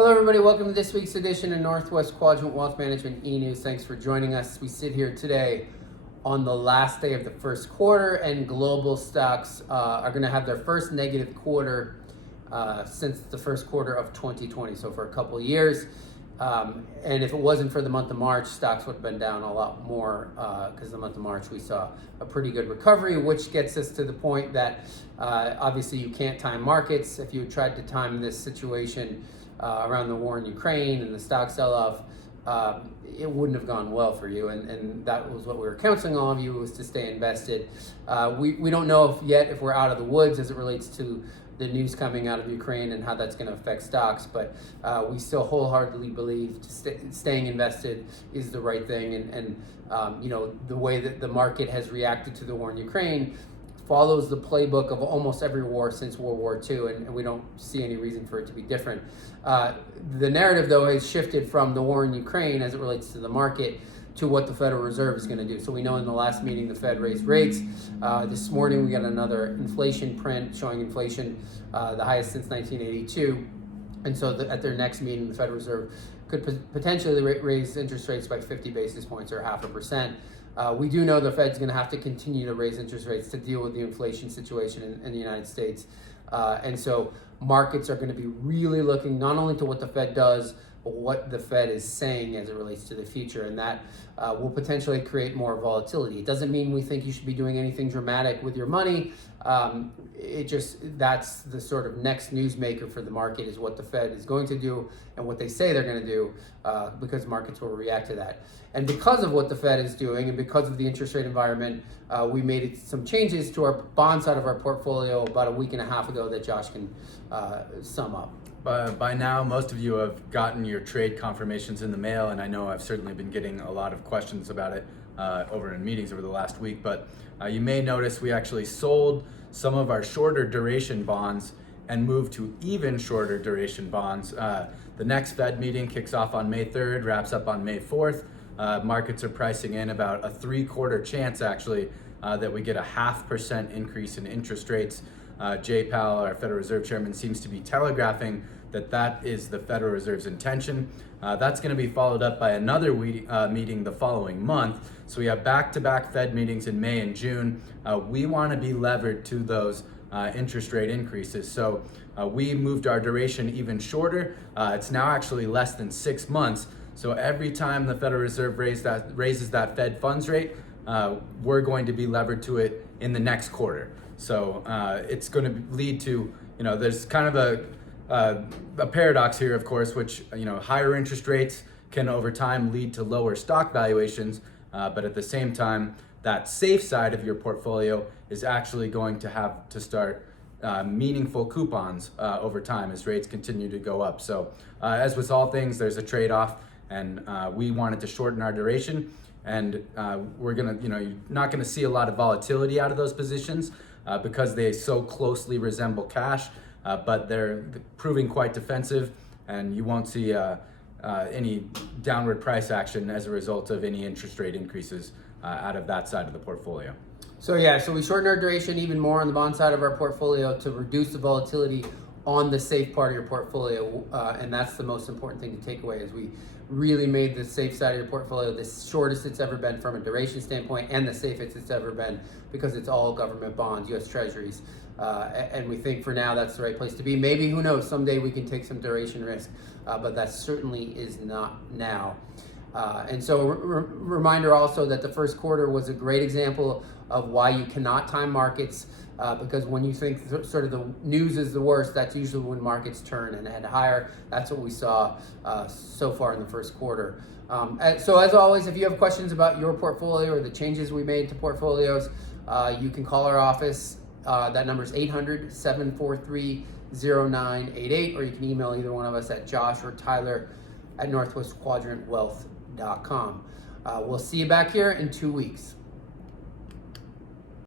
Hello, everybody. Welcome to this week's edition of Northwest Quadrant Wealth Management E-News. Thanks for joining us. We sit here today on the last day of the first quarter, and global stocks are going to have their first negative quarter since the first quarter of 2020, so for a couple of years. And if it wasn't for the month of March, stocks would have been down a lot more because the month of March we saw a pretty good recovery, which gets us to the point that obviously you can't time markets. If you tried to time this situation around the war in Ukraine and the stock sell-off, it wouldn't have gone well for you, and that was what we were counseling all of you, was to stay invested. We don't know if we're out of the woods as it relates to the news coming out of Ukraine and how that's going to affect stocks, but we still wholeheartedly believe staying invested is the right thing, and the way that the market has reacted to the war in Ukraine follows the playbook of almost every war since World War II, and we don't see any reason for it to be different. The narrative, though, has shifted from the war in Ukraine as it relates to the market to what the Federal Reserve is going to do. So we know in the last meeting the Fed raised rates. This morning we got another inflation print showing inflation the highest since 1982. And so at their next meeting, the Federal Reserve could potentially raise interest rates by 50 basis points or 0.5%. We do know the Fed's going to have to continue to raise interest rates to deal with the inflation situation in the United States. And so markets are going to be really looking not only to what the Fed does, but what the Fed is saying as it relates to the future. And that will potentially create more volatility. It doesn't mean we think you should be doing anything dramatic with your money. That's the sort of next newsmaker for the market, is what the Fed is going to do and what they say they're going to do, because markets will react to that. And because of what the Fed is doing and because of the interest rate environment, we made some changes to our bond side of our portfolio about a week and a half ago that Josh can sum up. By now, most of you have gotten your trade confirmations in the mail, and I know I've certainly been getting a lot of questions about it over in meetings over the last week, but you may notice we actually sold some of our shorter duration bonds and moved to even shorter duration bonds. The next Fed meeting kicks off on May 3rd, wraps up on May 4th. Markets are pricing in about a 3/4 chance actually that we get a 0.5% increase in interest rates. Jay Powell, our Federal Reserve Chairman, seems to be telegraphing that is the Federal Reserve's intention. That's going to be followed up by another meeting the following month. So we have back-to-back Fed meetings in May and June. We want to be levered to those interest rate increases. So we moved our duration even shorter. It's now actually less than 6 months. So every time the Federal Reserve raises that Fed funds rate, we're going to be levered to it in the next quarter. So it's going to lead to, there's kind of a paradox here, of course, which, higher interest rates can over time lead to lower stock valuations. But at the same time, that safe side of your portfolio is actually going to have to start meaningful coupons over time as rates continue to go up. So as with all things, there's a trade-off, and we wanted to shorten our duration. And we're gonna, you're not gonna see a lot of volatility out of those positions because they so closely resemble cash, but they're proving quite defensive, and you won't see any downward price action as a result of any interest rate increases out of that side of the portfolio. So we shortened our duration even more on the bond side of our portfolio to reduce the volatility on the safe part of your portfolio, and that's the most important thing to take away, is we really made the safe side of your portfolio the shortest it's ever been from a duration standpoint, and the safest it's ever been, because it's all government bonds, U.S. Treasuries, and we think for now that's the right place to be. Maybe, who knows, someday we can take some duration risk, but that certainly is not now. And so reminder also that the first quarter was a great example of why you cannot time markets, because when you think sort of the news is the worst, that's usually when markets turn and head higher. That's what we saw so far in the first quarter. So as always, if you have questions about your portfolio or the changes we made to portfolios, you can call our office. That number is 800-743-0988, or you can email either one of us at Josh or Tyler at northwestquadrantwealth.com. We'll see you back here in 2 weeks.